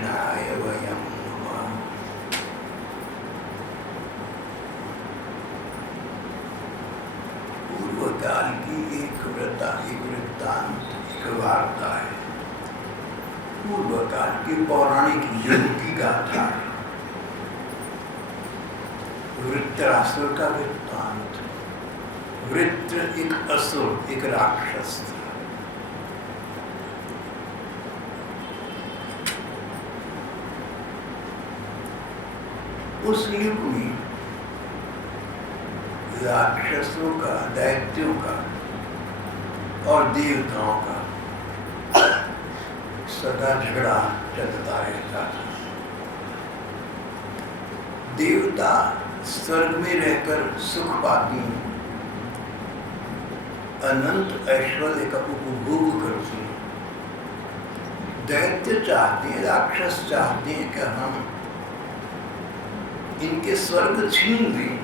कृष्णाय वयं नमः। पूर्व काल की एक वृत्तांत, एक वार्ता है। पूर्व काल की पौराणिक युग की गाथा। वृत्रासुर का वृत्तांत। वृत्र एक असुर, एक राक्षस था। उस युग में राक्षसों का, दैत्यों का और देवताओं का सदा झगड़ा चलता रहता था। देवता स्वर्ग में रहकर सुख पाती हैं, अनंत ऐश्वर्य का उपभोग करती हैं। दैत्य चाहते हैं, राक्षस चाहते हैं कि हम इनके स्वर्ग छीन दें,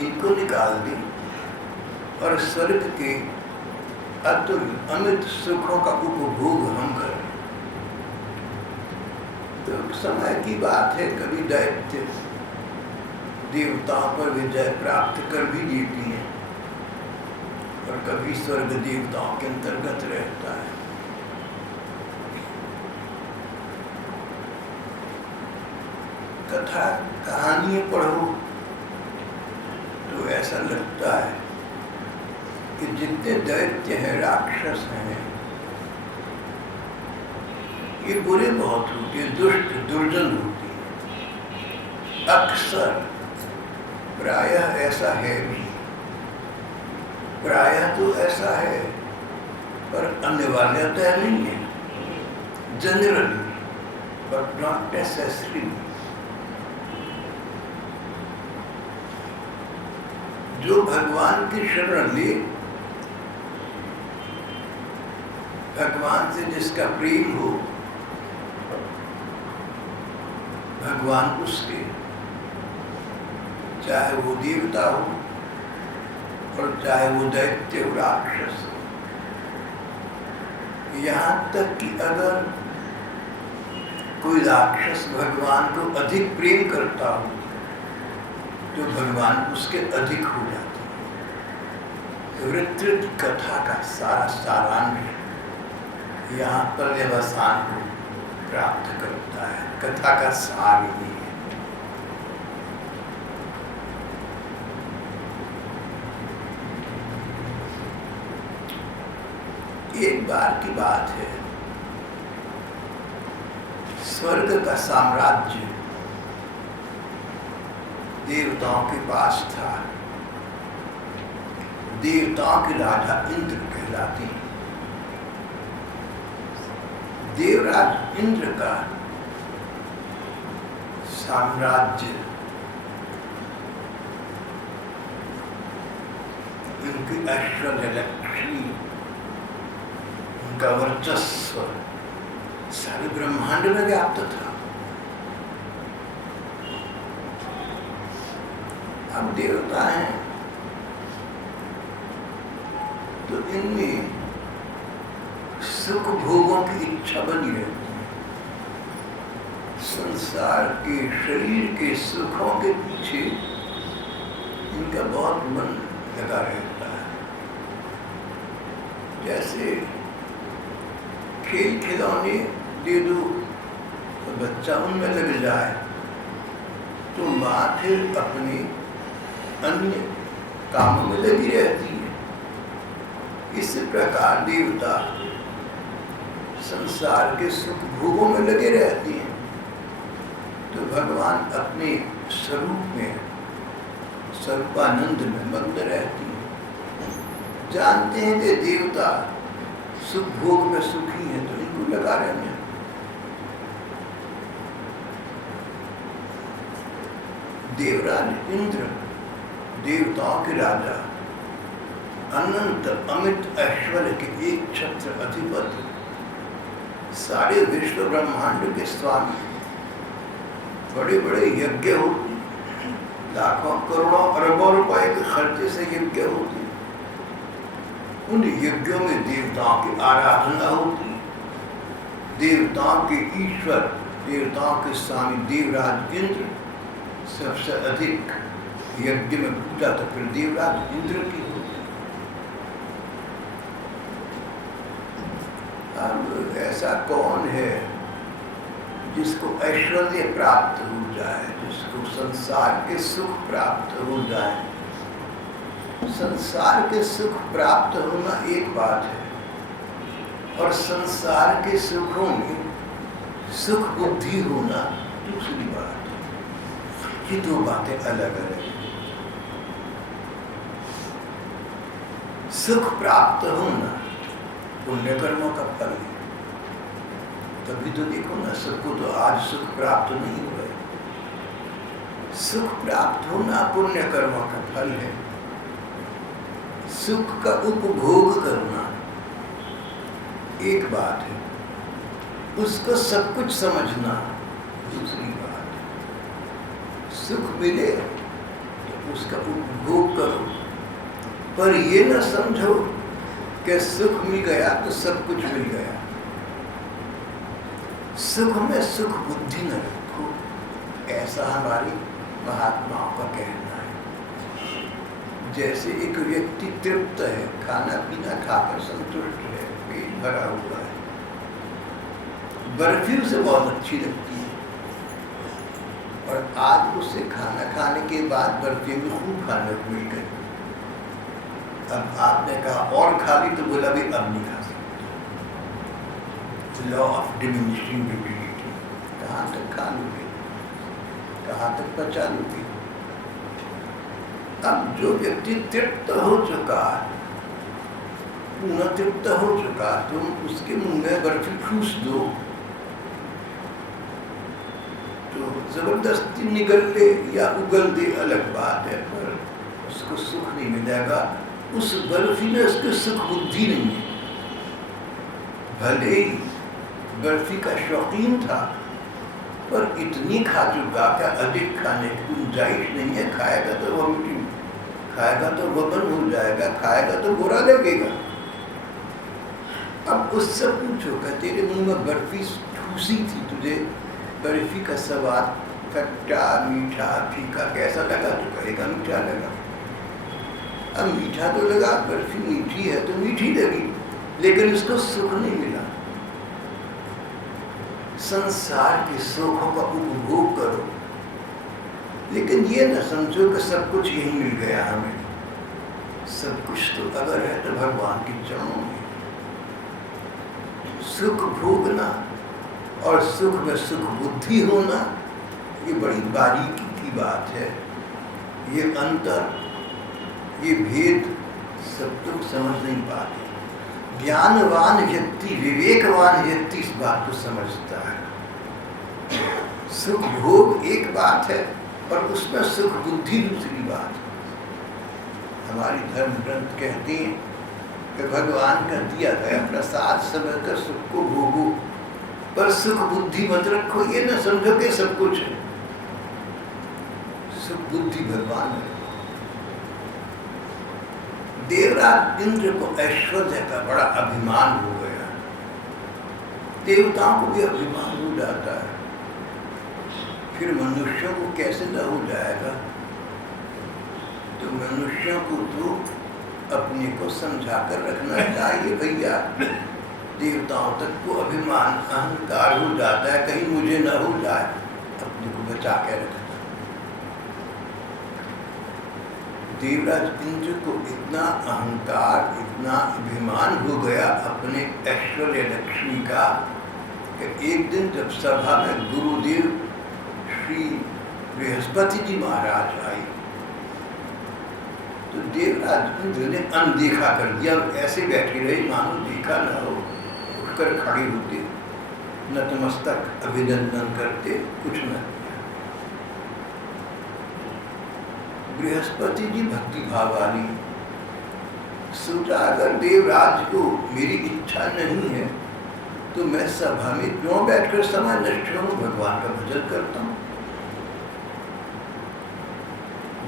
इनको निकाल दें और स्वर्ग के अतुल अमित सुखों का उपभोग हम करें। तो समय की बात है, कभी दैत्य देवताओं पर विजय प्राप्त कर भी देती हैं और कभी स्वर्ग देवताओं के अंतर्गत रहता है। कथा कहानियां पढ़ो तो ऐसा लगता है कि जितने दैत्य हैं, राक्षस हैं, ये बुरे बहुत होते हैं, दुष्ट दुर्जन होते हैं। अक्सर प्रायः ऐसा है भी, प्रायः तो ऐसा है, पर अनिवार्यता नहीं है। Generally, but not necessary. जो भगवान की शरण ले, भगवान से जिसका प्रेम हो, भगवान उसके, चाहे वो देवता हो और चाहे वो दैत्य हो, राक्षस हो। यहाँ तक कि अगर कोई राक्षस भगवान को अधिक प्रेम करता हो तो भगवान उसके अधिक हो जाते हैं। वृत्र की कथा का सारा सारांश यहाँ पर्यवसान को प्राप्त करता है। कथा का सार ही है। एक बार की बात है, स्वर्ग का साम्राज्य देवताओं के पास था। देवताओं के राजा इंद्र कहलाते हैं। देवराज इंद्र का साम्राज्य, उनकी ऐश्वर्य लक्ष्मी, उनका वर्चस्व सारे ब्रह्मांड में व्याप्त था। अब देवता हैं तो इनमें सुख भोगों की इच्छा बनी रहती है। संसार के, शरीर के सुखों के पीछे इनका बहुत मन लगा रहता है। जैसे खेल खिलौने दे दो तो बच्चा उनमें लग जाए तो माँ फिर अपने अन्य कामों में लगी रहती है। इस प्रकार देवता संसार के सुख भोगों में लगे रहते हैं तो भगवान अपने स्वरूप में, स्वरूपानंद में मग्न रहती हैं। जानते हैं कि देवता सुख भोग में सुखी है तो इनको लगा रहने। देवराज इंद्र, देवताओं के राजा, अनंत अमित ऐश्वर्य के एक छत्र अधिपति, सारे विश्व ब्रह्मांड के स्वामी। बड़े बड़े यज्ञ होते, लाखों करोड़ों अरबों रुपए के खर्चे से यज्ञ होते। उन यज्ञों में देवताओं की आराधना होती। देवताओं के ईश्वर, देवताओं के स्वामी देवराज इंद्र सबसे अधिक यज्ञ में पूजा तो फिर देवराज इंद्र की होती। अब ऐसा कौन है जिसको ऐश्वर्य प्राप्त हो जाए, जिसको संसार के सुख प्राप्त हो जाए। संसार के सुख प्राप्त होना एक बात है, और संसार के सुखों में सुख बुद्धि होना दूसरी बात है। ये दो बातें अलग अलग हैं। सुख प्राप्त होना पुण्य कर्मों का फल है। तभी तो देखो ना, सबको तो आज सुख प्राप्त नहीं हुआ है। सुख प्राप्त होना पुण्य कर्मों का फल है। सुख का उपभोग करना एक बात है, उसको सब कुछ समझना दूसरी बात है। सुख मिले तो उसका उपभोग करो, पर ये न समझो कि सुख मिल गया तो सब कुछ मिल गया। सुख में सुख बुद्धि न रखो, ऐसा हमारी महात्माओं का कहना है। जैसे एक व्यक्ति तृप्त है, खाना पीना खाकर संतुष्ट है, पेट भरा हुआ है, बर्फी उसे बहुत अच्छी लगती है, और आज उसे खाना खाने के बाद बर्फी में खूब खाने को मिल गई। अब आपने कहा और खा ली, तो बोला भी अब नहीं खा सकते। लॉ ऑफ डिमिनिशिंग लिबिडिटी, कहाँ तक खा लोगे, कहाँ तक पचा लोगे। अब जो व्यक्ति तृप्त हो चुका, पूर्ण तृप्त हो चुका, तुम उसके मुंह में बर्फी ठूस दो तो जबरदस्ती निगल ले या उगल दे अलग बात है, पर उसको सुख नहीं मिलेगा। उस बर्फी में उसकी सुख बुद्धि नहीं है। भले ही बर्फी का शौकीन था, पर इतनी खा चुका क्या अधिक खाने की गुंजाइश नहीं है। खाएगा तो वॉमिटिंग, खाएगा तो वजन हो जाएगा, खाएगा तो बुरा लगेगा। अब उससे पूछो कि तेरे मुंह में बर्फी ठूसी थी, तुझे बर्फी का स्वाद खट्टा मीठा फीका कैसा लगा? तो कहेगा मीठा लगा। अब मीठा तो लगा, बर्फी मीठी है तो मीठी लगी, लेकिन उसको सुख नहीं मिला। संसार के सुखों का उपभोग करो, लेकिन ये न समझो कि सब कुछ यही मिल गया हमें। सब कुछ तो अगर है तो भगवान के चरणों में। सुख भोगना और सुख में सुख बुद्धि होना, ये बड़ी बारीकी की बात है। ये अंतर, ये भेद सब तुम समझ नहीं पाते। ज्ञानवान व्यक्ति, विवेकवान व्यक्ति इस बात को समझता है। सुख भोग एक बात है और उसमें सुख बुद्धि दूसरी बात है। हमारी धर्म ग्रंथ कहते हैं कि भगवान का दिया गया प्रसाद समय कर सुख को भोगो, पर सुख बुद्धि मत रखो। ये न समझो कि सब कुछ है। सुख बुद्धि भगवान है। देवराज इंद्र को ऐश्वर्य का बड़ा अभिमान हो गया। देवताओं को भी अभिमान हो जाता है, फिर मनुष्यों को कैसे न हो जाएगा? तो मनुष्यों को तो अपने को समझा कर रखना चाहिए भैया। देवताओं तक को अभिमान अहंकार हो जाता है, कहीं मुझे न हो जाए, अपने को बचा के रखना। देवराज इंद्र को इतना अहंकार, इतना अभिमान हो गया अपने ऐश्वर्य लक्ष्मी का कि एक दिन जब सभा में गुरुदेव श्री बृहस्पति जी महाराज आए, तो देवराज इंद्र ने अनदेखा कर दिया। ऐसे बैठे रहे मानो देखा न हो, उठकर खड़े होते, नतमस्तक अभिनंदन करते, कुछ न। बृहस्पति जी भक्ति भाव वाली, सोचा अगर देवराज को मेरी इच्छा नहीं है तो मैं सभा में क्यों बैठकर समय नष्ट करूं, भगवान का भजन करता हूं।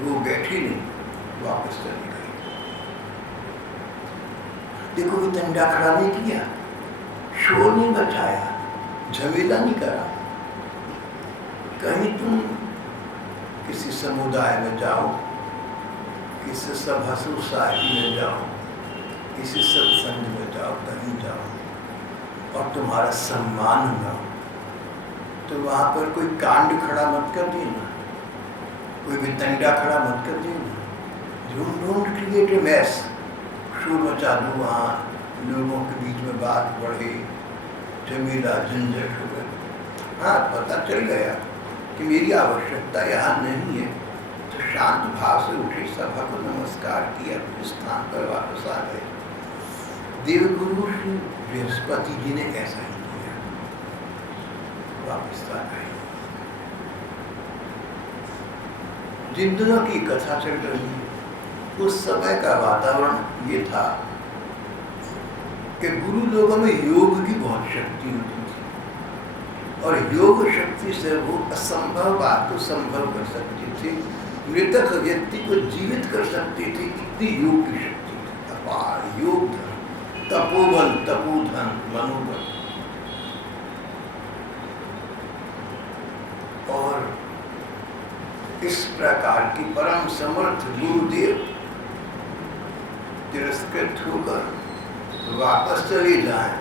वो बैठी नहीं, वापस चली गई। देखो, वो डंडा खड़ा नहीं किया, शोर नहीं बचाया, झमेला नहीं करा। कहीं तुम किसी समुदाय में जाओ, किसी सभा सोसाइटी में जाओ, किसी सत्संग में जाओ, कहीं जाओ और तुम्हारा सम्मान हुआ, तो वहाँ पर कोई कांड खड़ा मत कर देना, कोई भी तंडा खड़ा मत कर देना। डोंट क्रिएट ए मैस, शोर मचा दो, वहाँ लोगों के बीच में बात बढ़े, झमेला झंझट हो गए। हाँ, पता चल गया कि मेरी आवश्यकता यहाँ नहीं है, तो शांत भाव से उठे, सभा को नमस्कार किया, अपने स्थान पर वापस आ गए। देवगुरु श्री बृहस्पति जी ने ऐसा ही किया, वापस आ गए। जिन दिनों की कथा चल रही है, उस समय का वातावरण ये था कि गुरु लोगों में योग की बहुत शक्ति होती थी और योग शक्ति से वो असंभव बात को संभव कर सकते थे, मृतक व्यक्ति को जीवित कर सकते थे। इतनी योग की शक्ति थी, अपार योग धन, तपोबल, तपोधन, मनोबल। और इस प्रकार की परम समर्थ गुरुदेव तिरस्कृत होकर वापस चले जाएं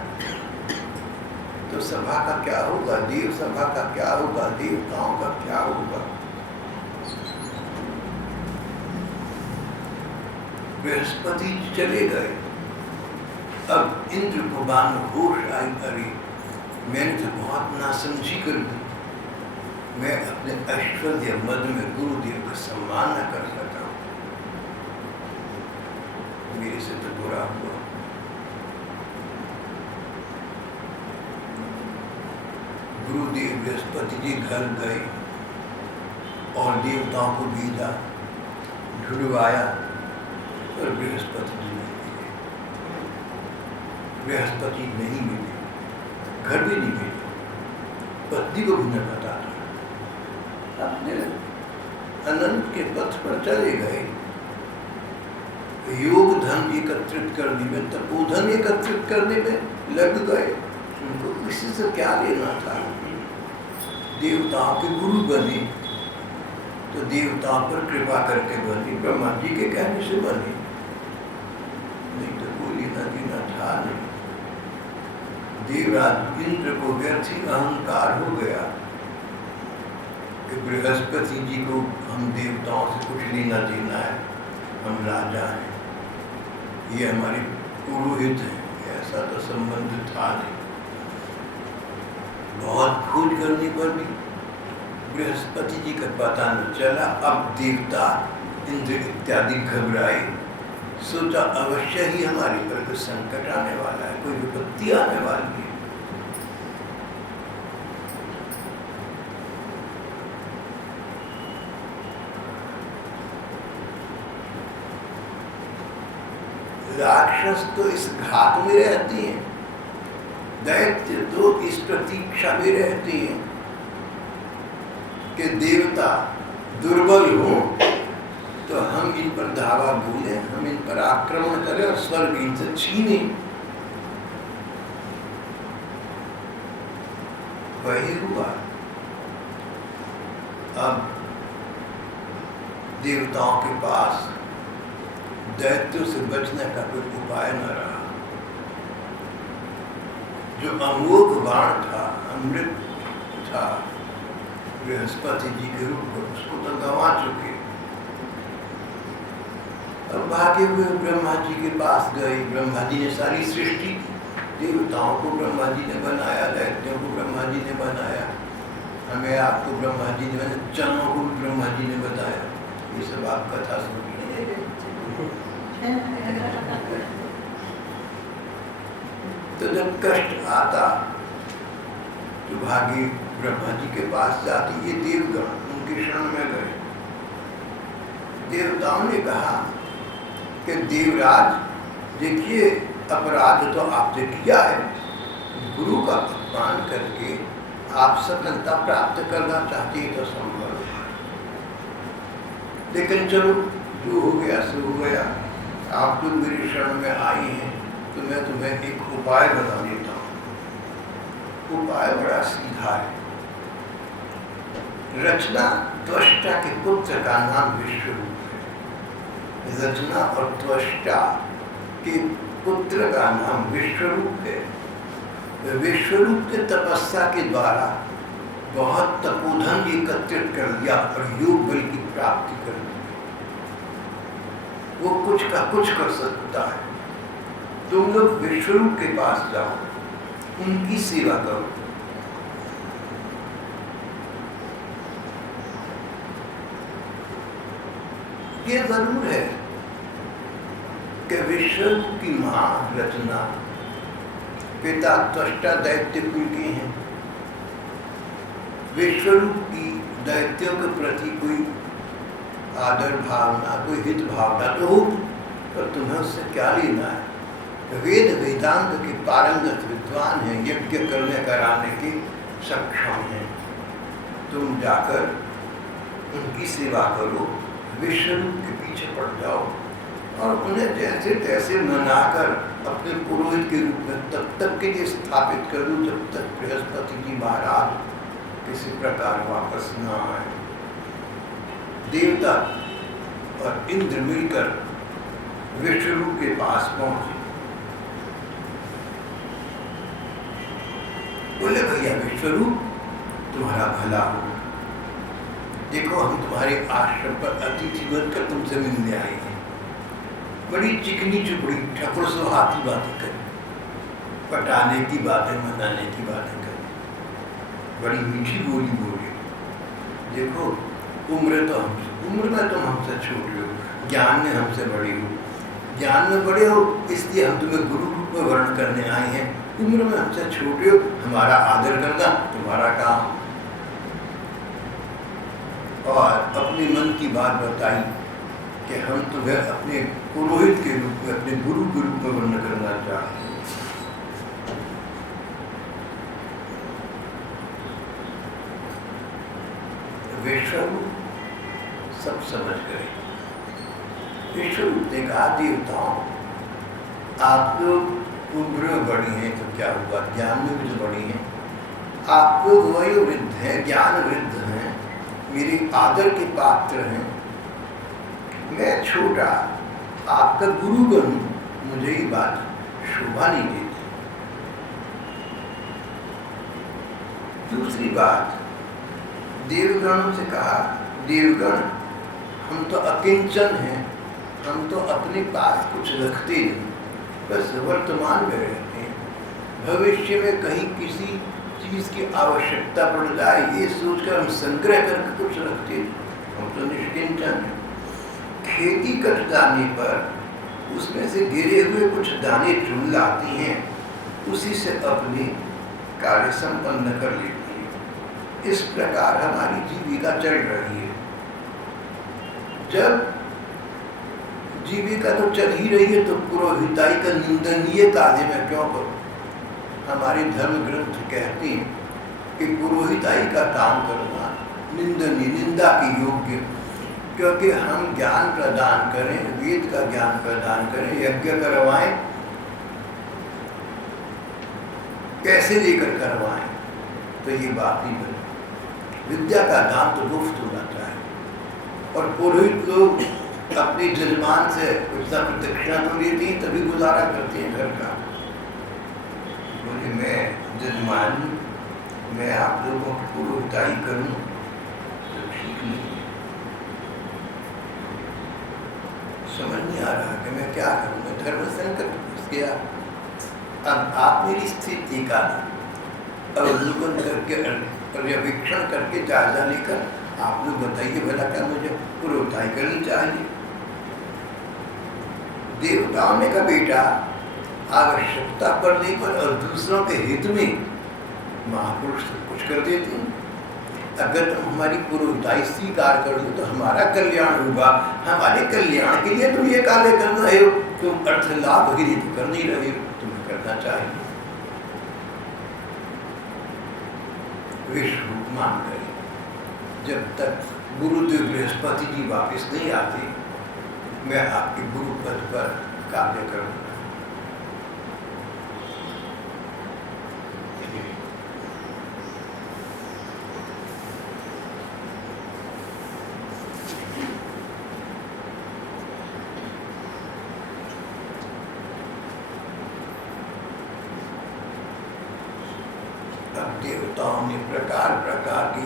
तो सभा का क्या होगा, देव सभा का क्या होगा, देवताओं का क्या होगा। बृहस्पति चले गए। अब इंद्र को बान होश आई, अरे मैंने तो बहुत नासमझी कर दी, मैं अपने ऐश्वर्य मद में गुरुदेव का सम्मान न कर सका, मेरे से तो बुरा हुआ। गुरुदेव बृहस्पति जी घर गए और देवताओं को भेजा, ढूंढवाया, पर बृहस्पति जी नहीं मिले। बृहस्पति नहीं मिले, घर भी नहीं मिले, पत्नी को भी न पता था। अपने अनंत के पथ पर चले गए, योग धन एकत्रित करने में, तपोधन एकत्रित करने में लग गए। उनको किसी से क्या लेना था। देवताओं के गुरु बने तो देवताओं पर कृपा करके बने, ब्रह्मा जी के कहने से बने, नहीं तो कोई लेना देना था नहीं। देवराज इंद्र को व्यर्थ ही अहंकार हो गया कि बृहस्पति जी को हम देवताओं से कुछ लेना देना है, हम राजा हैं, ये हमारे पुरोहित हैं, ऐसा तो संबंध था नहीं। बहुत खोज करने पर भी बृहस्पति जी का पता न चला। अब देवता इंद्र इत्यादि घबराए, सोचा अवश्य ही हमारे पर कोई संकट आने वाला है, कोई विपत्ति आने वाली है। राक्षस तो इस घात में रहती हैं, दैत्य तो इस प्रतीक्षा में रहते हैं कि देवता दुर्बल हो तो हम इन पर धावा बोले, हम इन पर आक्रमण करें और स्वर्ग इनसे छीने। वही हुआ। अब देवताओं के पास दैत्यों से बचने का कोई उपाय न रहा। जो अमोघ बाण था, अमृत था, बृहस्पति जी के रूप में, उसको तो गंवा चुके। और भागे हुए ब्रह्मा जी के पास गए। ब्रह्मा जी ने सारी सृष्टि की, देवताओं को ब्रह्मा जी ने बनाया, दैत्यों को ब्रह्मा जी ने बनाया, हमें आपको ब्रह्मा जी ने, चनों को ब्रह्मा जी ने बताया। ये सब आप कथा सुनिए। तो जब कष्ट आता तो भागी ब्रह्मा जी के पास जाते, ये देवगण उनके शरण में गए। देवताओं ने कहा कि देवराज देखिए, अपराध तो आपने किया है, गुरु का अपमान करके आप सफलता प्राप्त करना चाहते तो संभव है, लेकिन चलो जो हो गया सो हो गया। आप लोग मेरे शरण में आए हैं तो मैं तुम्हें एक उपाय बता देता हूँ। उपाय बड़ा सीधा है। रचना त्वष्टा के पुत्र का नाम विश्वरूप है। रचना और त्वष्टा के पुत्र का नाम विश्वरूप है। विश्वरूप के तपस्या के द्वारा बहुत तपोधन एकत्रित कर लिया और योग बल की प्राप्ति कर ली। वो कुछ का कुछ कर सकता है। तुम लोग विश्वरूप के पास जाओ, उनकी सेवा करो। ये जरूर है कि विश्वरूप की मां रचना, पिता त्वष्टा दैत्य कुल के हैं। विश्वरूप की दैत्यों के प्रति कोई आदर भावना, कोई हित भावना तो हो, पर तुम्हें उससे क्या लेना है? वेद वेदांत के पारंगत विद्वान हैं, यज्ञ करने कराने के सक्षम हैं। तुम जाकर उनकी सेवा करो, विश्वरूप के पीछे पड़ जाओ और उन्हें जैसे तैसे मनाकर अपने पुरोहित के रूप में तब तक के लिए स्थापित कर दो जब तक बृहस्पति जी महाराज किसी प्रकार वापस न आए। देवता और इंद्र मिलकर विश्वरूप के पास पहुंचे। बोले भैया विश्वरूप, तुम्हारा भला हो। देखो हम तुम्हारे आश्रम पर अतिथि बनकर तुमसे मिलने आए हैं। बड़ी चिकनी चुपड़ी ठकुर सुहाती बातें करें, पटाने की बातें, मनाने की बातें करें, बड़ी मीठी बोली बोले। देखो उम्र में तुम हमसे छोटे हो, ज्ञान में हमसे बड़े हो। ज्ञान में बड़े हो इसलिए हम तुम्हें गुरु रूप में वर्ण करने आए हैं। उम्र में हमसे छोटे हो, हमारा आदर करना तुम्हारा काम। और अपने मन की बात बताई कि हम तुम्हें अपने पुरोहित के रूप में, अपने गुरु के रूप में वर्ण करना चाहते हैं। विश्वरूप सब समझ गए। विश्वरूप ने कहा, देवताओं आप लोग उम्र में बड़ी हैं तो क्या हुआ, ज्ञान में भी तो बड़ी हैं। आप लोग वयोवृद्ध हैं, ज्ञान वृद्ध हैं, मेरे आदर के पात्र हैं। मैं छोटा आपका गुरु बनूं, मुझे ये बात शोभा नहीं देती। दूसरी बात, देवगणों से कहा, देवगण हम तो अकिंचन हैं, हम तो अपने पास कुछ रखते नहीं, बस वर्तमान में रहते हैं। भविष्य में कहीं किसी चीज की आवश्यकता पड़ जाए ये सोचकर हम संग्रह करके कुछ रखते हैं। हम तो निष्किंचन हैं। खेती कट जाने पर उसमें से गिरे हुए कुछ दाने चुन लाती हैं, उसी से अपनी कार्य संपन्न कर लेती है। इस प्रकार हमारी जीविका चल रही है। जब जीविका तो चल ही रही है तो पुरोहिताई का निंदनीय कार्य में क्यों करूं? हमारे धर्म ग्रंथ कहते हैं कि पुरोहिताई का काम करना निंदनीय, निंदा के योग्य, क्योंकि हम ज्ञान प्रदान करें, वेद का ज्ञान प्रदान करें, यज्ञ करवाएं, कैसे लेकर करवाएं, तो ये बात नहीं बनी। विद्या का दान तो मुफ्त होना चाहिए। और पुरोहित लोग अपने जजमान से कुछ ना कुछ दक्षिणा तो लेते हैं, तभी गुजारा करते हैं घर का। बोले मैं जजमान, मैं आप लोगों की पुरोहिताई करूं तो ठीक नहीं है। समझ नहीं आ रहा कि मैं क्या करूं। मैं धर्म संकट घुस गया। अब आप मेरी स्थिति का अवलोकन करके, पर्यवेक्षण करके, जायजा लेकर आप लोग बताइए भला क्या मुझे पुरोहिताई करनी चाहिए? देवताओं ने कहा, बेटा आवश्यकता पड़ने पर और दूसरों के हित में महापुरुष कुछ कर देते हैं। अगर तुम हमारी पुरोहिताई स्वीकार कर दो तो हमारा कल्याण होगा। हमारे कल्याण के लिए तुम ये कार्य कर रहे हो, तुम अर्थ लाभ के लिए तो कर नहीं रहे हो, तुम्हें करना चाहिए। विश्वरूप मान गए। जब तक गुरुदेव बृहस्पति जी वापस नहीं आते, मैं आपके गुरु पद पर कार्य करूंगा। देवताओं ने प्रकार प्रकार के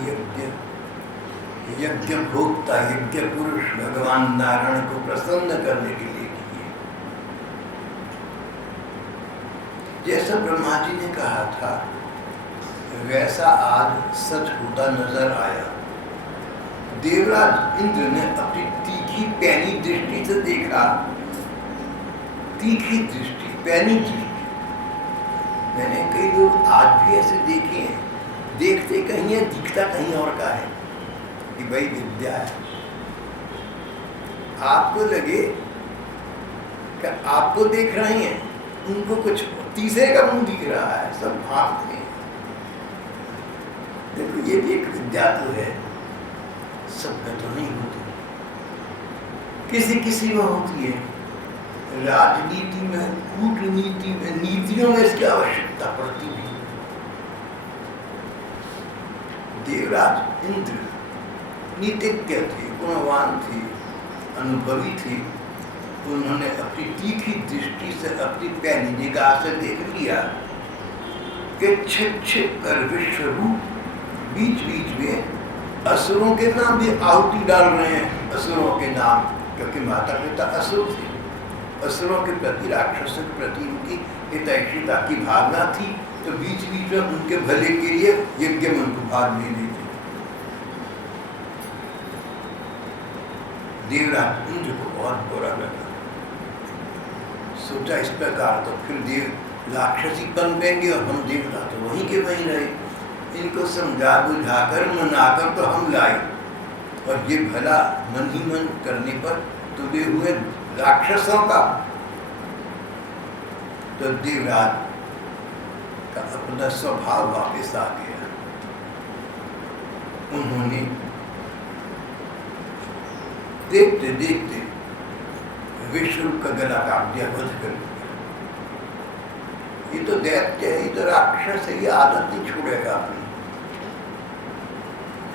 यज्ञ भोक्ता यज्ञ पुरुष भगवान नारायण को प्रसन्न करने के लिए किए। जैसा ब्रह्मा जी ने कहा था वैसा आज सच होता नजर आया। देवराज इंद्र ने अपनी तीखी पैनी दृष्टि से देखा, तीखी दृष्टि, पैनी दृष्टि। मैंने कई लोग आज भी ऐसे देखे हैं, देखते कहीं है दिखता कहीं और का है कि भाई विद्या है। आपको लगे कि आपको देख रहे हैं, उनको कुछ तीसरे का मुंह दिख रहा है, सब भागते हैं। देखो ये भी एक विद्या तो है, सब में तो नहीं होती, किसी किसी में होती है। राजनीति में, कूटनीति में, नीतियों में इसकी आवश्यकता पड़ती है। देवराज इंद्र नीतिज्ञ थे, गुणवान थे, अनुभवी थे। उन्होंने अपनी तीखी दृष्टि से, अपनी पैनी निगाह से देख लिया कि छिप छिप कर विश्वरूप बीच बीच में असुरों के नाम भी आहुति डाल रहे हैं। असुरों के नाम, क्योंकि माता पिता असुर थे, असुरों के प्रति, राक्षसों के प्रति उनकी हितैषिता की भावना थी, तो बीच बीच में उनके भले के लिए यज्ञ में उनको भाग ले लेते। देवराज इंद्र को बहुत बुरा लगा, सोचा इस प्रकार तो फिर देव राक्षसी बन देंगे और हम देवता तो वहीं के वहीं रहे। इनको समझा बुझाकर मनाकर तो हम लाए, और ये भला मन ही मन करने पर तुले हुए राक्षसों का। तो देवराज का अपना स्वभाव वापस आ गया। उन्होंने देखते देखते विश्वरूप का गला काट दिया, वध कर दिया। ये तो दैत्य है, ये तो राक्षस है, ये आदत नहीं छोड़ेगा अपनी।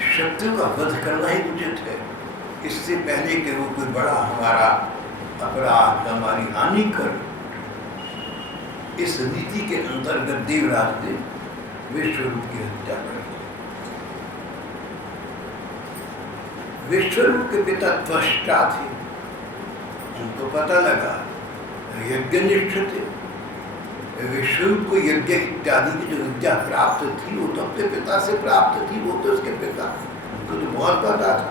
शत्रु का वध करना ही उचित है, इससे पहले कि वो कोई बड़ा हमारा अपराध, हमारी हानि कर। इस नीति के अंतर्गत देवराज ने विश्वरूप की हत्या कर दी। विश्वरूप के पिता त्वष्टा थे, उनको पता लगा, यज्ञनिष्ठ थे। विश्वरूप को यज्ञ इत्यादि की जो विद्या प्राप्त थी वो तो अपने पिता से प्राप्त थी, वो तो उसके पिता, उनको तो बहुत पता था।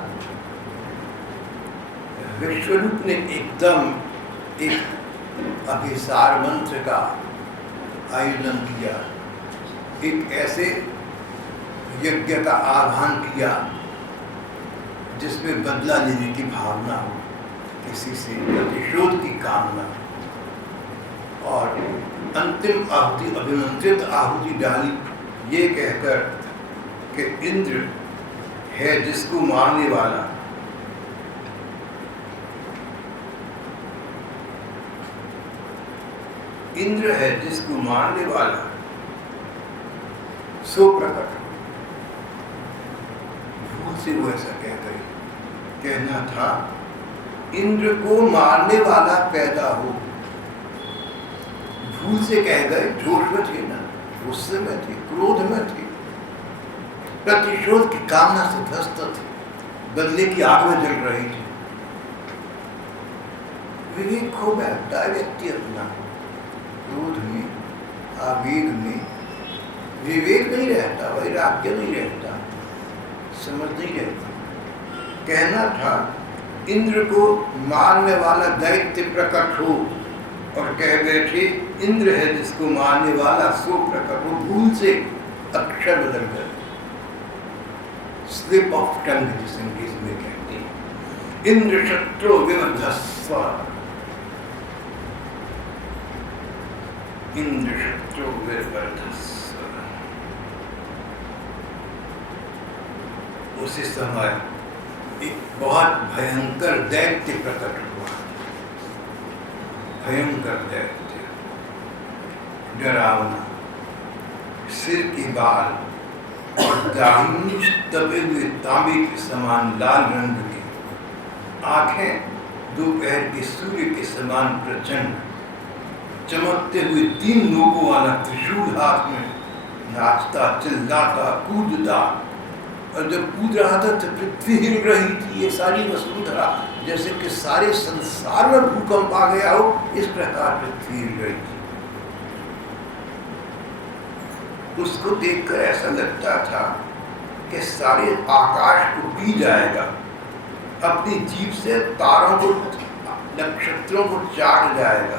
विश्वरूप ने एकदम एक अभिसार मंत्र का आयोजन किया, एक ऐसे यज्ञ का आह्वान किया जिसमें बदला लेने की भावना हो, किसी से प्रतिशोध की कामना, और अंतिम आहुति, अभिमंत्रित आहुति डाली ये कहकर कि इंद्र है जिसको मारने वाला, इंद्र है जिसको मारने वाला, सो प्रकट हो। भूल से वो ऐसा कह गए, कहना था इंद्र को मारने वाला पैदा हो। भूल से कह गए, जोश में थे ना, गुस्से में थे, क्रोध में थे, प्रतिशोध की कामना से ध्वस्त थे, बदले की आग में जल रही थी। विवेक खो बैठता है व्यक्ति अपना, क्रोध में, आवेग में विवेक नहीं रहता, वैराग्य नहीं रहता, समझ नहीं रहती। कहना था इंद्र को मारने वाला दैत्य प्रकट हो, और कह बैठे इंद्र है जिसको मारने वाला सो प्रकट हो। भूल से अक्षर बदल कर, स्लिप ऑफ टंग जिसे अंग्रेजी में कहते हैं। इंद्र शत्रु विवधस्व, इंद्र शत्रु विवधस्व। उसी समय एक बहुत भयंकर दैत्य प्रकट हुआ, भयंकर दैत्य, डरावना, सिर के बाल और दाहिनी दबे हुए तांबे के समान लाल रंग की, आंखें दोपहर के सूर्य के समान प्रचंड, चमकते हुए 3 नोकों वाला त्रिशूल हाथ में, नाचता, चिल्लाता, कूदता, और जब कूद रहा था तो पृथ्वी हिल रही थी। ये सारी वसुंधरा जैसे कि सारे संसार में भूकंप आ गया हो, इस प्रकार पृथ्वी हिल रही थी। उसको देखकर ऐसा लगता था कि सारे आकाश को पी जाएगा, अपनी जीभ से तारों को, नक्षत्रों को चाट जाएगा।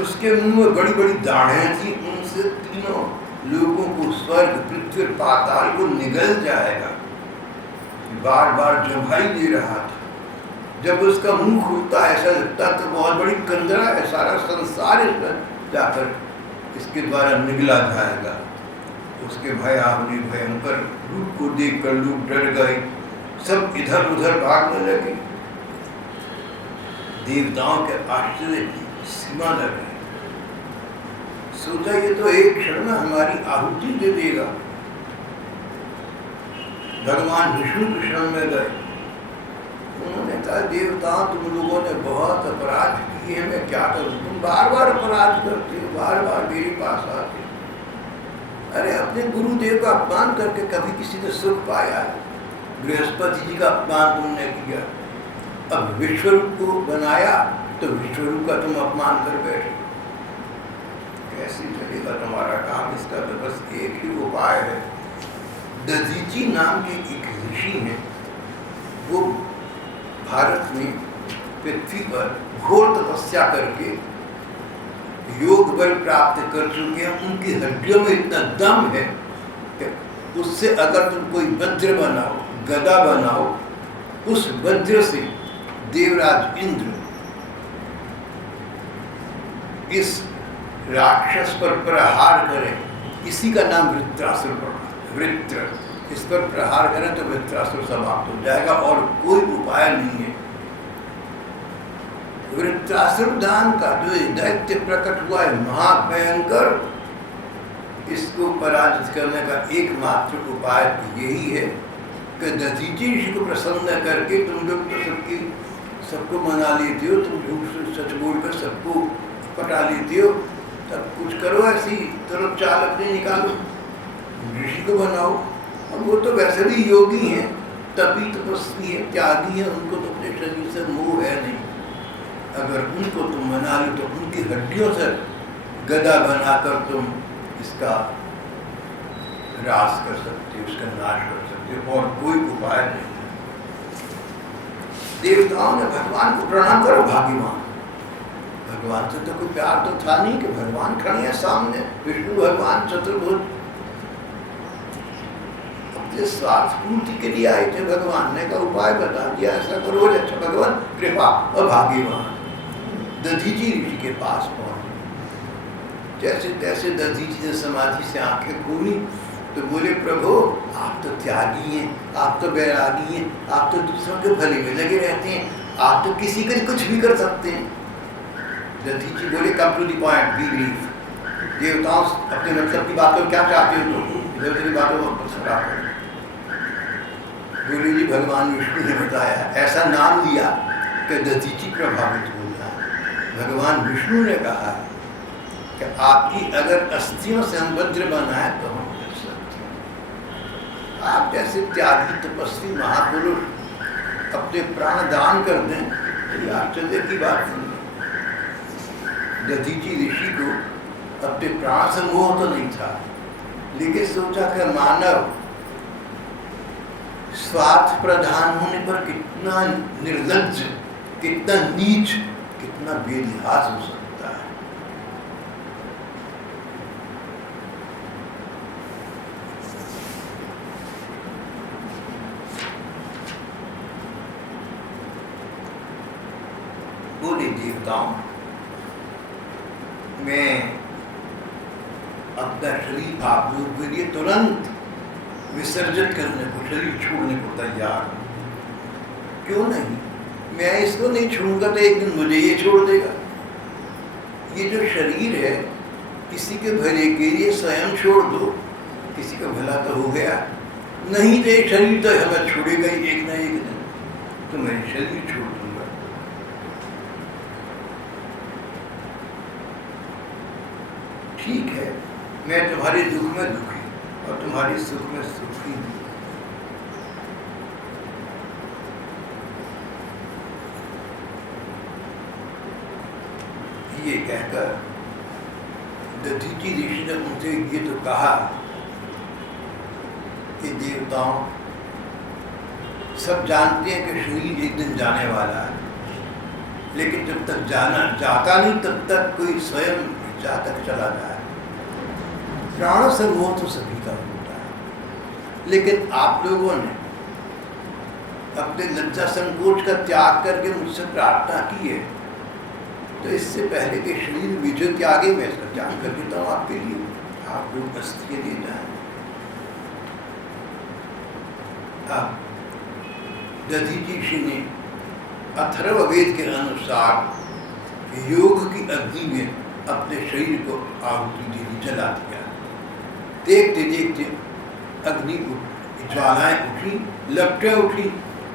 उसके मुंह में बड़ी बड़ी दाढ़ें थी, उनसे तीनों लोगों को, स्वर्ग, पृथ्वी, पाताल को निगल जाएगा। बार बार जम्हाई दे रहा था। जब उसका मुंह खुलता ऐसा लगता तो बहुत बड़ी कंदरा है, सारा संसार इसमें जाकर इसके द्वारा निगला जाएगा। उसके भयावनी भयंकर रूप को देखकर लोग डर गए, सब इधर उधर भागने लगे। देवताओं के आश्चर्य की सीमा न रही। सोचा ये तो एक क्षण में हमारी आहुति दे देगा। भगवान विष्णु के शरण में गए। उन्होंने कहा, देवताओं तुम लोगों ने बहुत अपराध किए, मैं क्या करूं? तुम बार बार अपराध करते हो, बार बार मेरे पास आते हो। अरे अपने गुरुदेव का अपमान करके कभी किसी ने सुख पाया? बृहस्पति जी का अपमान तुमने किया, अब विश्वरूप को बनाया तो विश्वरूप का तुम अपमान कर बैठे। कैसे चलेगा तुम्हारा काम? इसका तो बस एक ही उपाय है। दधीची नाम के एक ऋषि हैं, वो भारत में पृथ्वी पर घोर तपस्या करके योग बल प्राप्त कर चुके हैं। उनकी हड्डियों में इतना दम है कि उससे अगर तुम कोई वज्र बनाओ, गदा बनाओ, उस वज्र से देवराज इंद्र इस राक्षस पर प्रहार करें। इसी का नाम वृत्रासुर पड़ा। वृत्र, इस पर प्रहार करें तो वृत्रासुर समाप्त हो जाएगा और कोई उपाय नहीं है। वृत्रासुर दान का जो दैत्य प्रकट हुआ है महाभयंकर, इसको पराजित करने का एकमात्र उपाय यही है कि दधीची ऋषि को प्रसन्न करके तुम लोग तो सबको मना लेते हो, तुम झूठ सच बोलकर सबको पटा लेते हो, तब कुछ करो, ऐसी तरफ चाल अपनी निकालो, ऋषि को बनाओ। और वो तो वैसे भी योगी हैं, तपी तपस्वी है, त्यागी है, उनको तो अपने शरीर से मोह है नहीं। अगर उनको तुम मना लो तो उनकी हड्डियों से गदा बनाकर तुम इसका रास कर सकते हो, इसका नाश कर सकते हो, और कोई उपाय नहीं। देवताओं ने भगवान को प्रणाम करो, भाग्यवान। भगवान से तो कोई प्यार तो था नहीं कि भगवान खड़े हैं सामने, विष्णु भगवान चतुर्भुज। अपने स्वार्थ पूर्ति के लिए आए थे। भगवान ने का उपाय बता दिया, ऐसा करो। अच्छा भगवान कृपा, अभाग्यवान दधीची ऋषि के पास पहुंचे। जैसे तैसे दधीची ने समाधि से आंखें खोली तो बोले, प्रभु आप तो त्यागी हैं, आप तो बैरागी हैं, आप तो दूसरों के भले में लगे रहते हैं, आप तो किसी के लिए कुछ भी कर सकते हैं। दधीची बोले, come to the point, be brief. देवताओं अपने मतलब की बात को क्या चाहते हो तुम? इधर की बातों को सटा करो। बोले जी भगवान विष्णु ने बताया, ऐसा नाम लिया कि दधीची प्रभावित हो गया। भगवान विष्णु ने कहा कि आपकी अगर अस्थियों से हम वज्र बनाए तो हम कर सकते हैं। आप जैसे त्यागी तपस्वी महापुरुष अपने प्राण दान कर दें, ये आश्चर्य की बात नहीं। दधीची ऋषि को अपने प्राण से मोह तो नहीं था, लेकिन सोचा कि मानव स्वार्थ प्रधान होने पर कितना निर्लज्ज, कितना नीच, कितना बेलिहाज हो सकता है। बोले देवताओं, मैं अपना शरीर आप लोगों के लिए तुरंत विसर्जित करने को, शरीर छोड़ने को तैयार हूं। क्यों नहीं? मैं इसको नहीं छोड़ूंगा तो एक दिन मुझे ये छोड़ देगा। ये जो शरीर है, किसी के भले के लिए स्वयं छोड़ दो, किसी का भला तो हो गया। नहीं तो शरीर तो हमें छोड़ेगा ही एक ना एक दिन, तो मैं शरीर छोड़ दूंगा। ठीक है, मैं तुम्हारे दुख में दुखी और तुम्हारी सुख में सुखी हूँ। ये कहकर दधीचि ऋषि ने उनसे ये तो कहा कि देवताओं सब जानते हैं कि शरीर एक दिन जाने वाला है, लेकिन जब तक जाना जाता नहीं तब तक कोई स्वयं जा तक चला जाए। प्राण से मोह तो सभी का होता है, लेकिन आप लोगों ने अपने लज्जा संकोच का त्याग करके मुझसे प्रार्थना की है, तो इससे पहले कि शरीर विजय त्यागे मैं इसका त्याग कर देता हूँ आपके लिए, आप लोग अस्त्रिय दे जाए। दधीचि ऋषि ने अथर्ववेद के अनुसार योग की अग्नि में अपने शरीर को आहुति दे दी, जला दिया। देखते देखते अग्नि ज्वालाएं उठी, लपटें उठी,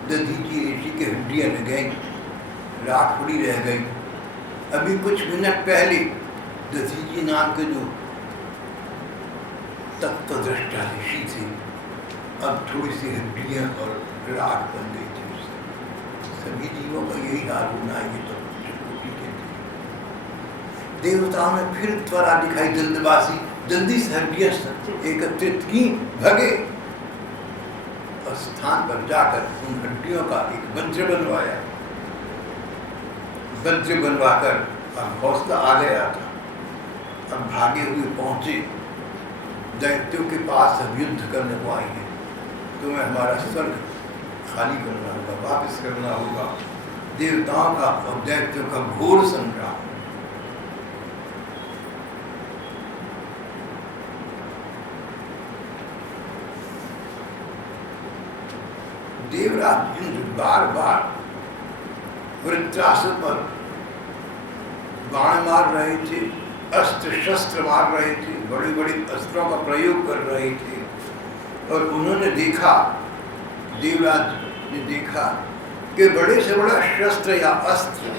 दधीचि ऋषि के हड्डियां रह गई, राख पड़ी रह गई। अभी कुछ मिनट पहले दधीचि नाम के जो तत्वदृष्टा ऋषि थे, अब थोड़ी सी हड्डियां और राख बन गई थी। सभी जीवों का यही हाल होना है। ये तो देवताओं ने फिर त्वरा दिखाई, जल्दबाजी, जल्दी से हड्डियां एकत्रित की, भगे और स्थान पर जाकर उन हड्डियों का एक वज्र बनवाया। वज्र बनवाकर अब हौसला आ गया था, अब भागे हुए पहुंचे दैत्यों के पास। अब युद्ध करने को आए हैं, तुम्हें हमारा स्वर्ग खाली करना होगा, वापस करना होगा। देवताओं का और दैत्यों का घोर संग्राम। देवराज इंद्र बार बार वृत्रासुर पर बाण मार रहे थे, अस्त्र शस्त्र मार रहे थे, बड़े बड़े अस्त्रों का प्रयोग कर रहे थे। और उन्होंने देखा, देवराज ने देखा कि बड़े से बड़ा शस्त्र या अस्त्र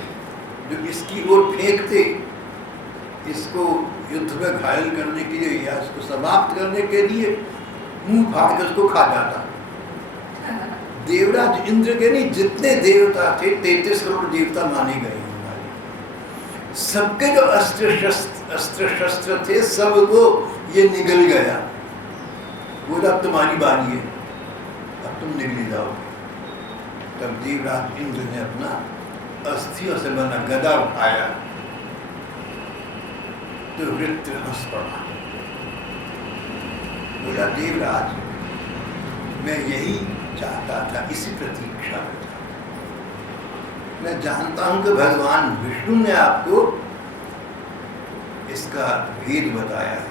जो इसकी ओर फेंकते, इसको युद्ध में घायल करने के लिए या इसको समाप्त करने के लिए, मुंह फाड़ कर उसको खा जाता। देवराज इंद्र के नहीं, जितने देवता थे 33 करोड़ देवता माने गए हमारे, सबके जो अस्त्र शस्त्र थे सबको ये निगल गया। बोला अब तुम्हारी बारी है, अब तुम निगल जाओगे। तब देवराज इंद्र ने अपना अस्थियों से बना गदा उठाया तो वृत्र हंस पड़ा। बोला देवराज, मैं यही चाहता था, इसी प्रतीक्षा में था। मैं जानता हूं कि भगवान विष्णु ने आपको इसका भेद बताया है,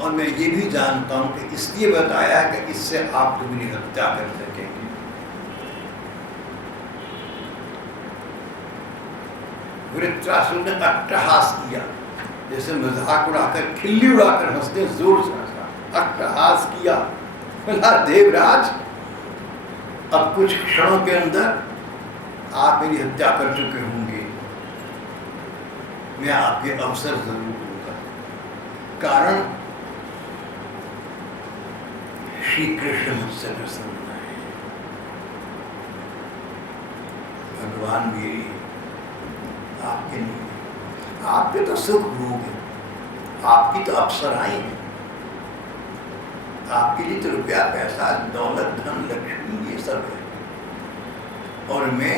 और मैं ये भी जानता हूं कि इसलिए बताया कि इससे आप तो मेरी हत्या कर सकेंगे। वृत्रासुर ने अट्टहास किया, जैसे मजाक उड़ाकर, खिल्ली उड़ाकर हंसते, जोर से हंसा, अट्टहास किया। बोला देवराज, अब कुछ क्षणों के अंदर आप मेरी हत्या कर चुके होंगे, मैं आपके अवसर जरूर दूंगा। कारण श्री कृष्ण मुझसे प्रसन्न है, भगवान मेरी, आपके नहीं। आपके तो सुख भोग है, आपकी तो अप्सराएं हैं, आपके लिए तो रुपया पैसा दौलत धन लक्ष्मी ये सब है, और मैं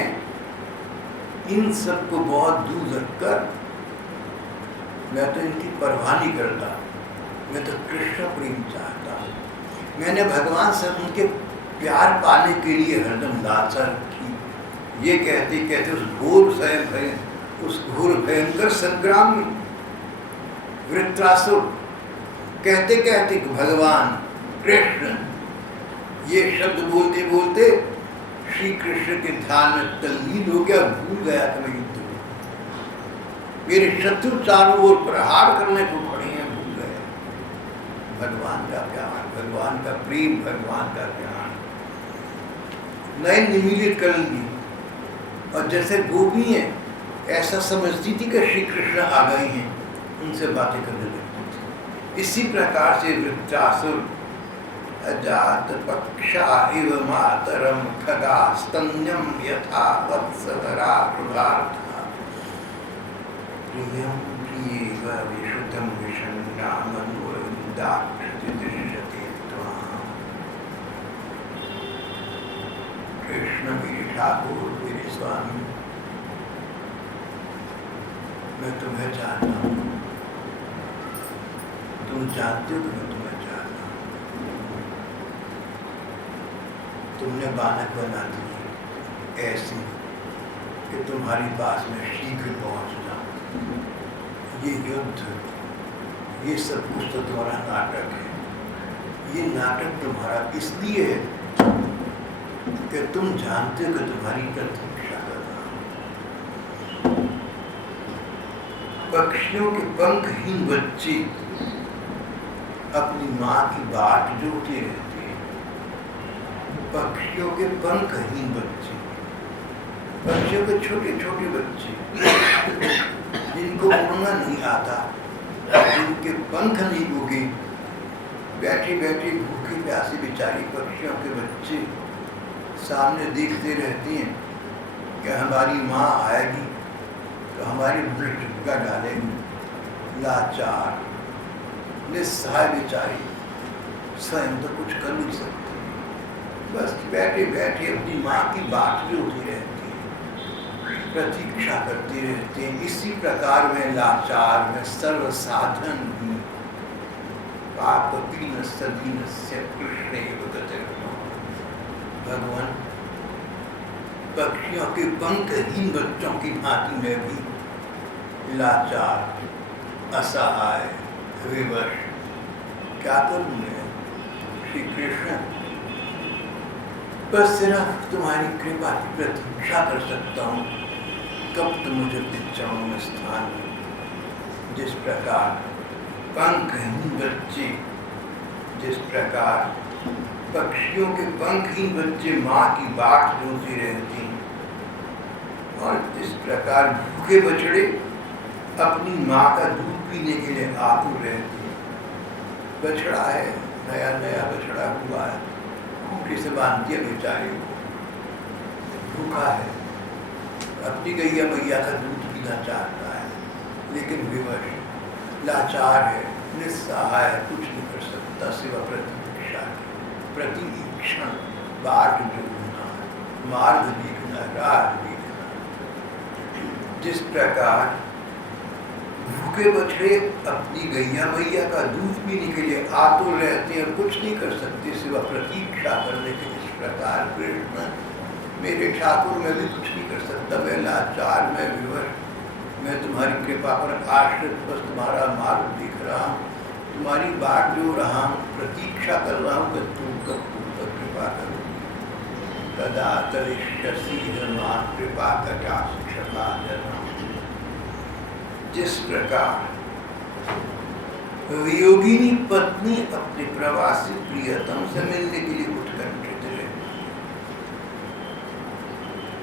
इन सब को बहुत दूर रखकर, मैं तो इनकी परवाह नहीं करता, मैं तो कृष्ण प्रेम चाहता हूँ। मैंने भगवान से उनके प्यार पाने के लिए हरदम लालसा रखी। ये कहते कहते उस घोर भयंकर संग्राम में वृत्रासुर कहते कहते भगवान कृष्ण ये शब्द बोलते बोलते श्री कृष्ण के ध्यान में तल्लीन हो गया, भूल गया था मैं युद्ध में, मेरे शत्रु चारों ओर प्रहार करने को खड़े हैं, भूल गया भगवान का प्यार, भगवान का प्रेम, भगवान का ज्ञान। नयन निमीलित कर ली, और जैसे गोपी हैं ऐसा समझती थी कि श्री कृष्ण आ गए हैं, उनसे बातें करने लगती थी। इसी प्रकार से वृत्रासुर अजात पक्षा इव मातरम खगा स्तन्यम यथा वत्सधरा रुधार्था प्रियं प्रियेव विशुद्धं विषण्णामनुवृन्दाक्षति दृश्यते त्वाम्। कृष्ण मेरे ठाकुर मेरे स्वामी, मैं तुम्हें जानता हूँ, तुम जानते हो कि मैं तुम्हें जानता हूँ। तुमने बालक बना दी ऐसी कि तुम्हारी पास में शीघ्र पहुंच जाऊं। ये युद्ध, ये सब कुछ तो तुम्हारा नाटक है। ये नाटक तुम्हारा इसलिए है कि तुम जानते हो कि तुम्हारी प्रतीक्षा कर रहा हूं। पक्षियों के पंखहीन बच्चे अपनी माँ की बाट जोते रहते हैं। पक्षियों के पंखहीन बच्चे, पक्षियों के छोटे छोटे बच्चे जिनको उड़ना नहीं आता, जिनके पंख नहीं उगे, बैठे बैठे भूखे प्यासे बेचारी पक्षियों के बच्चे सामने देखते रहते हैं कि हमारी माँ आएगी तो हमारी भूख चुपका डालेंगी। लाचार निस्सहाय बेचारी स्वयं तो कुछ कर नहीं सकती, बस बैठे बैठे अपनी माँ की बाट जोती रहती है, प्रतीक्षा करती रहती है। इसी प्रकार में लाचार में सर्वसाधन ही पापहीन सदीनस्य कृष्णैव गतिर्नो। भगवान पक्षियों के पंखहीन बच्चों की भांति में भी लाचार, असहाय, विवश, क्या करूं मैं श्री कृष्ण? बस सिर्फ तुम्हारी कृपा की प्रतीक्षा कर सकता हूँ, कब तुम मुझे दिखाओ स्थान। जिस प्रकार पंखहीन बच्चे, जिस प्रकार पक्षियों के पंखहीन बच्चे माँ की बाट जोते रहते हैं, और जिस प्रकार भूखे बछड़े अपनी माँ का दूध पीने के लिए आतुर रहते हैं। बछड़ा है, नया नया बछड़ा हुआ है, खूंटी से बांध दिया बेचारे को, भूखा है, अपनी गैया मैया का दूध पीना चाहता है, लेकिन विवश, लाचार है, निस्सहाय, कुछ नहीं कर सकता सिवा प्रतीक्षा, प्रतीक्षण, बाट जोड़ना, मार्ग देखना, राह देखना। जिस प्रकार भूखे बछड़े अपनी गैया मैया का दूध पीने के लिए आतुर रहते हैं और कुछ नहीं कर सकते सिवा प्रतीक्षा करने के, इस प्रकार कृष्ण मेरे ठाकुर मैं भी कुछ नहीं कर सकता, मैं लाचार, मैं विवश, मैं तुम्हारी कृपा पर आश्रित, बस तुम्हारा मार्ग देख रहा हूँ, तुम्हारी बाट जो रहा हूँ, प्रतीक्षा कर रहा हूँ कि तुम कब कृपा करोगी। कदा करिष्यसि मां कृपा कटाक्षता जना। जिस प्रकार वियोगिनी पत्नी अपने प्रवासी प्रियतम से मिलने के लिए उत्कंठित रहती,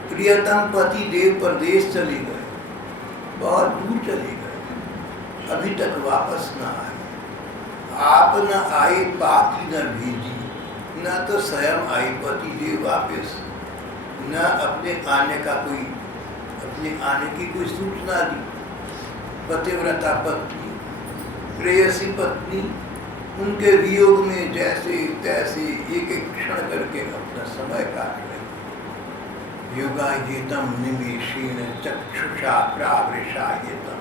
प्रियतम पति देव परदेश चले गए, बहुत दूर चले गए, अभी तक वापस न आए। आप न आए पाती न भेजी, न तो स्वयं आए पति देव वापस, न अपने आने का कोई, अपने आने की कोई सूचना दी। पतिव्रता पत्नी, प्रेयसी पत्नी, उनके वियोग में जैसे तैसे एक एक क्षण करके अपना समय काट रहे। युगायतम निमेषेण चक्षुषा प्रावृषायतम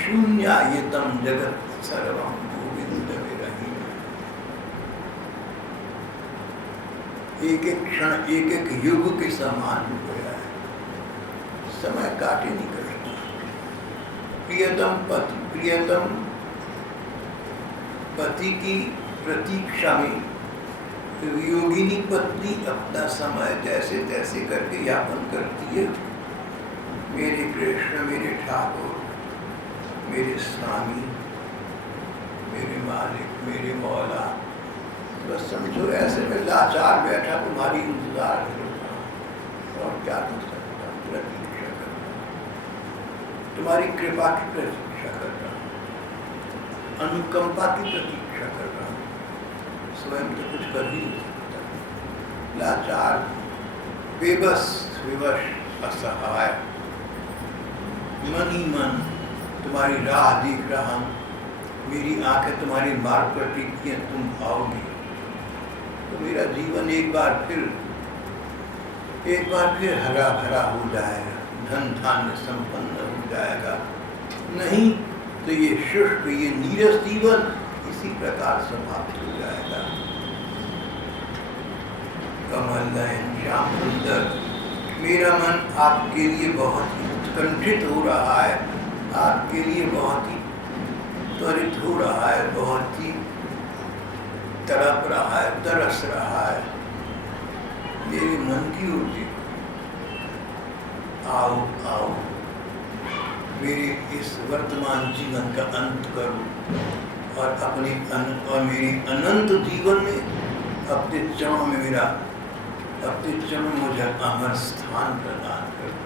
शून्यायतम जगत सर्वं गोविंद विरहिम। एक एक क्षण, एक एक युग के समान हो गया है, समय काटे नहीं करता। प्रियतम पति, प्रियतम पति की प्रतीक्षा में वियोगिनी पत्नी अपना समय जैसे तैसे करके यापन करती है। मेरे कृष्ण, मेरे ठाकुर, मेरे स्वामी, मेरे मालिक, मेरे मौला, बस समझो ऐसे में लाचार बैठा तुम्हारी इंतजार कर रहा हूँ, और क्या कर सकता हूँ, प्रतीक्षा कर रहा हूँ, तुम्हारी कृपा की प्रतीक्षा कर रहा हूँ। अनुकंपा की प्रतीक्षा कर रहा हूँ। स्वयं तो कुछ कर ही नहीं सकता, लाचार, बेबस, विवश, असहाय, मन ही मन तुम्हारी राह देख रहा हूँ। मेरी आंखें तुम्हारी मार्ग पर टिकी हैं, तुम आओगे तो मेरा जीवन एक बार फिर हरा भरा हो जाएगा, धन धान्य संपन्न हो जाएगा। नहीं तो ये शुष्क, ये नीरस जीवन इसी प्रकार समाप्त हो जाएगा। कमल नयन श्याम सुंदर, मेरा मन आपके लिए बहुत ही उत्कंठित हो रहा है, आपके लिए बहुत ही त्वरित हो रहा है, बहुत ही तड़प रहा है, तरस रहा है। मेरे मन की ओर देखो, आओ आओ, मेरे इस वर्तमान जीवन का अंत करो और मेरी अनंत जीवन में अपने चरणों में मुझे अमर स्थान प्रदान करो।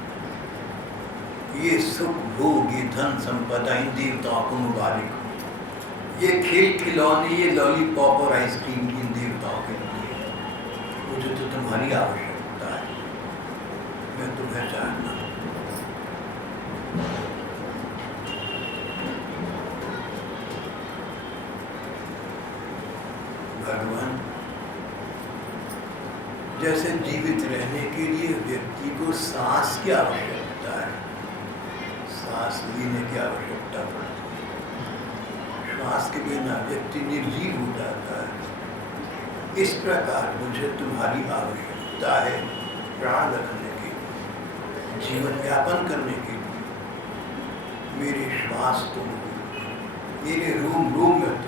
ये सुख भोग, ये धन संपदा इन देवताओं को मुबारक हो। ये खेल खिलौने, ये लॉलीपॉप और आइसक्रीम इन देवताओं के लिए है। मुझे तो तुम्हारी आवश्यकता है, मैं तुम्हें जानना हूँ। भगवान, जैसे जीवित रहने के लिए व्यक्ति को सांस की आवश्यकता है, सांस लेने की आवश्यकता पड़ती है, श्वास के बिना व्यक्ति निर्जीव हो जाता है। इस प्रकार मुझे तुम्हारी आवश्यकता है, प्राण रखने के लिए, जीवन यापन करने के लिए। मेरे श्वास तुम हो, मेरे रोम रोम में तुम हो,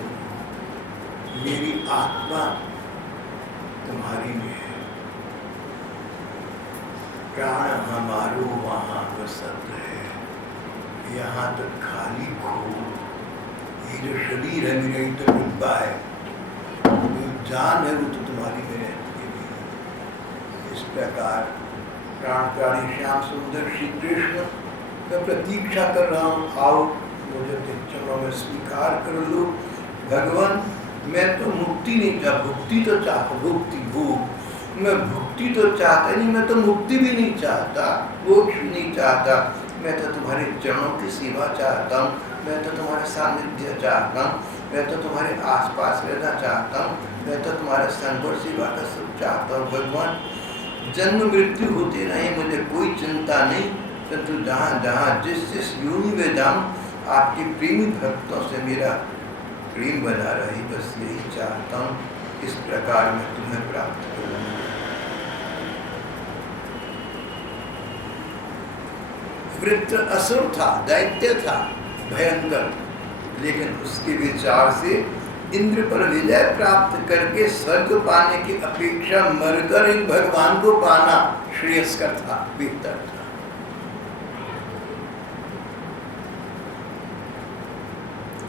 मेरी आत्मा तुम्हारी में है। प्राण हमारो वहाँ वसत है, यहाँ तो खाली खो। ये जो शरीर है मेरा, ये तो डिब्बा है, जो जान है वो तो तुम्हारी में रहती है। इस प्रकार प्राण प्राणी श्याम सुंदर श्री कृष्ण मैं प्रतीक्षा कर रहा हूँ, आओ मुझे तेरे चरणों में स्वीकार कर लो। भगवान, मैं तो मुक्ति नहीं चाहता, भुक्ति तो चाहता, भुक्ति भोग, मैं भुक्ति तो चाहता नहीं, मैं तो मुक्ति भी नहीं चाहता, मोक्ष भी नहीं चाहता। मैं तो तुम्हारे चरणों की सेवा चाहता हूँ, मैं तो तुम्हारा सानिध्य चाहता हूँ, मैं तो तुम्हारे आसपास रहना चाहता हूँ, मैं तो तुम्हारे संग और सेवा का सुख चाहता हूँ। भगवान, जन्म मृत्यु होते नहीं, मुझे कोई चिंता नहीं, परंतु जहाँ जहाँ जिस जिस योनि में जाऊँ आपके प्रेमी भक्तों से मेरा प्रेम बना रही, बस यही चाहता हूँ। इस प्रकार मैं तुम्हें प्राप्त करूँगा। वृत्र असुर था, दैत्य था, भयंकर, लेकिन उसके विचार से इंद्र पर विजय प्राप्त करके स्वर्ग पाने की अपेक्षा मरकर इन भगवान को पाना श्रेयस्कर था, बेहतर था।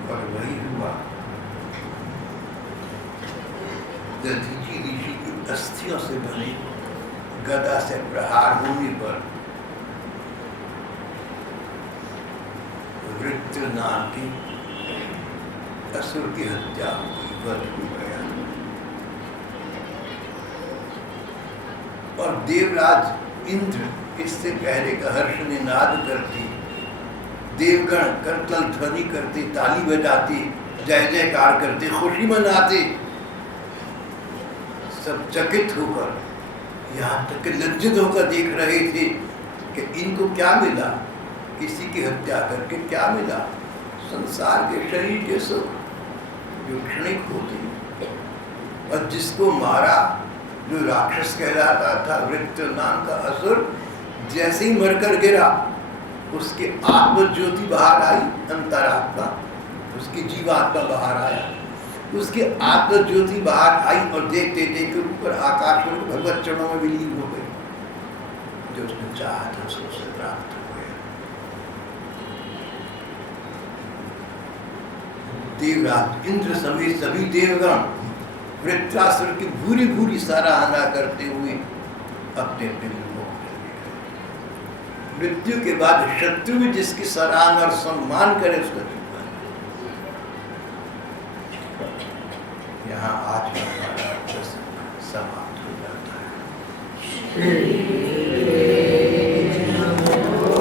और वही हुआ। दधीची ऋषि की अस्थियों से बनी गदा से प्रहार होने पर वृत्र नाम की असुर की हत्या हुई, वध हो गया। और देवराज इंद्र इससे पहले का हर्ष निनाद करते, देवगण करतल ध्वनि करते, ताली बजाते, जय जयकार करते, खुशी मनाते, सब चकित होकर, यहाँ तक कि लज्जित होकर देख रहे थे कि इनको क्या मिला, किसी की हत्या करके क्या मिला। संसार के शरीर के सुख जो क्षणिक होते, और जिसको मारा जो राक्षस कहलाता था, वृत्र नाम का असुर, जैसे ही मरकर गिरा उसके आत्म ज्योति बाहर आई, अंतरात्मा, उसकी जीवात्मा बाहर आया, उसकी आत्म ज्योति बाहर आई और देखते देखते ऊपर आकाश में भगवत चरणों में विलीन हो गई। जो उसने चाहा था उससे प्राप्त हो गया। देवराज इंद्र समेत सभी देवगण वृत्रासुर की भूरी भूरी सराहना करते हुए अपने अपने लोगों को चले गए। मृत्यु के बाद शत्रु भी जिसकी सराहना और सम्मान करे उसका जीवन। यहाँ आज हमारा प्रसंग समाप्त हो जाता है।